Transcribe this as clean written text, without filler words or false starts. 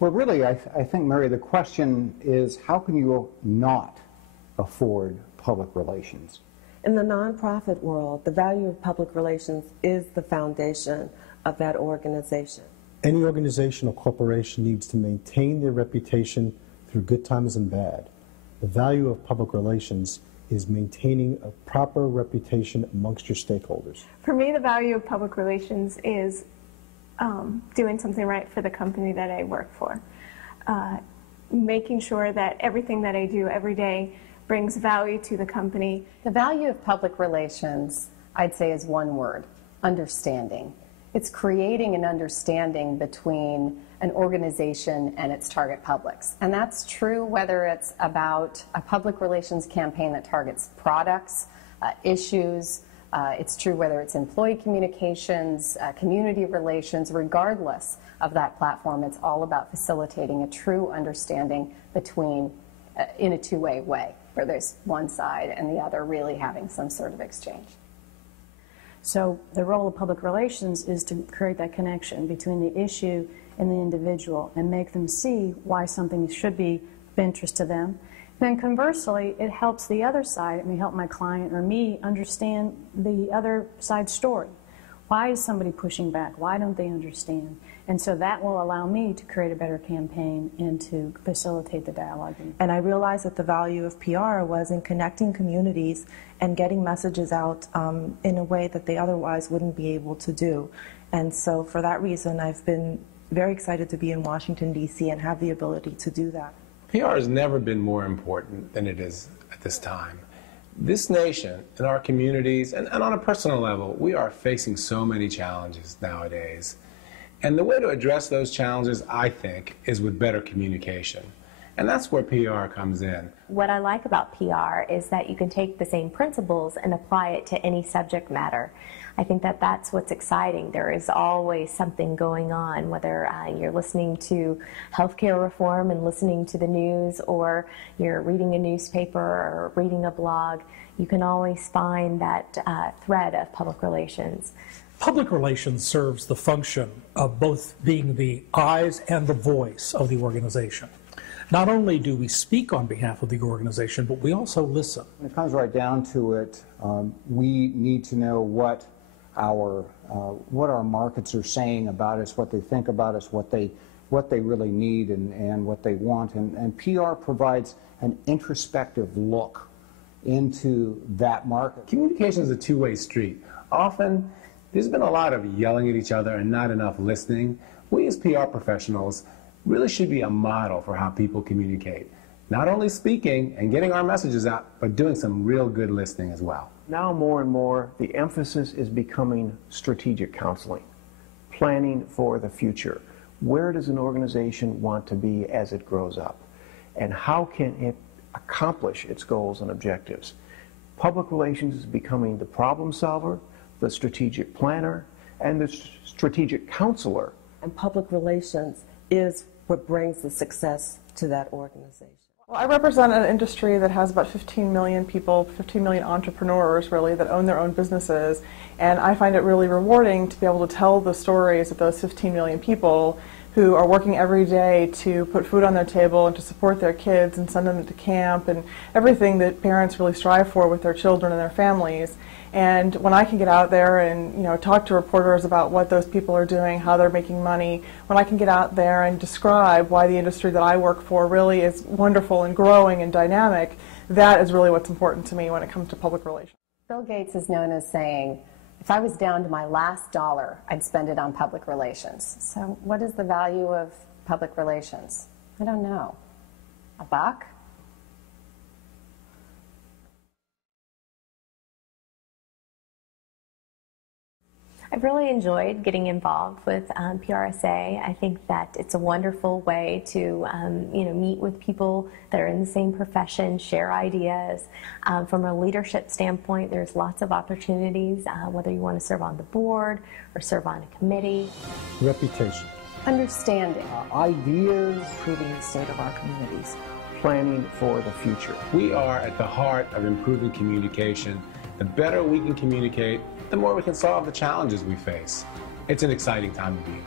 Well, really, I think, Mary, the question is how can you not afford public relations? In the nonprofit world, the value of public relations is the foundation of that organization. Any organization or corporation needs to maintain their reputation through good times and bad. The value of public relations is maintaining a proper reputation amongst your stakeholders. For me, the value of public relations is doing something right for the company that I work for. Making sure that everything that I do every day brings value to the company. The value of public relations, I'd say, is one word: understanding. It's creating an understanding between an organization and its target publics. And that's true whether it's about a public relations campaign that targets products, issues. It's true whether it's employee communications, community relations. Regardless of that platform, it's all about facilitating a true understanding between, in a two-way way, where there's one side and the other really having some sort of exchange. So the role of public relations is to create that connection between the issue and the individual and make them see why something should be of interest to them. Then conversely, it helps the other side, it may help my client or me understand the other side's story. Why is somebody pushing back? Why don't they understand? And so that will allow me to create a better campaign and to facilitate the dialogue. And I realized that the value of PR was in connecting communities and getting messages out in a way that they otherwise wouldn't be able to do. And so for that reason, I've been very excited to be in Washington, D.C. and have the ability to do that. PR has never been more important than it is at this time. This nation and our communities, and on a personal level, we are facing so many challenges nowadays. And the way to address those challenges, I think, is with better communication. And that's where PR comes in. What I like about PR is that you can take the same principles and apply it to any subject matter. I think that that's what's exciting. There is always something going on, whether you're listening to healthcare reform and listening to the news, or you're reading a newspaper or reading a blog. You can always find that thread of public relations. Public relations serves the function of both being the eyes and the voice of the organization. Not only do we speak on behalf of the organization, but we also listen. When it comes right down to it, we need to know what our markets are saying about us, what they think about us, what they really need and what they want. And PR provides an introspective look into that market. Communication is a two-way street. Often, there's been a lot of yelling at each other and not enough listening. We as PR professionals really should be a model for how people communicate. Not only speaking and getting our messages out, but doing some real good listening as well. Now more and more, the emphasis is becoming strategic counseling, planning for the future. Where does an organization want to be as it grows up? And how can it accomplish its goals and objectives? Public relations is becoming the problem solver, the strategic planner, and the strategic counselor. And public relations is what brings the success to that organization. Well, I represent an industry that has about 15 million people, 15 million entrepreneurs really, that own their own businesses, and I find it really rewarding to be able to tell the stories of those 15 million people who are working every day to put food on their table and to support their kids and send them to camp and everything that parents really strive for with their children and their families. And when I can get out there and talk to reporters about what those people are doing, how they're making money, when I can get out there and describe why the industry that I work for really is wonderful and growing and dynamic, that is really what's important to me when it comes to public relations. Bill Gates is known as saying, if I was down to my last dollar, I'd spend it on public relations. So what is the value of public relations? I don't know. A buck? I've really enjoyed getting involved with PRSA. I think that it's a wonderful way to meet with people that are in the same profession, share ideas. From a leadership standpoint, there's lots of opportunities, whether you want to serve on the board or serve on a committee. Reputation. Understanding. Ideas. Improving the state of our communities. Planning for the future. We are at the heart of improving communication. The better we can communicate, the more we can solve the challenges we face. It's an exciting time to be.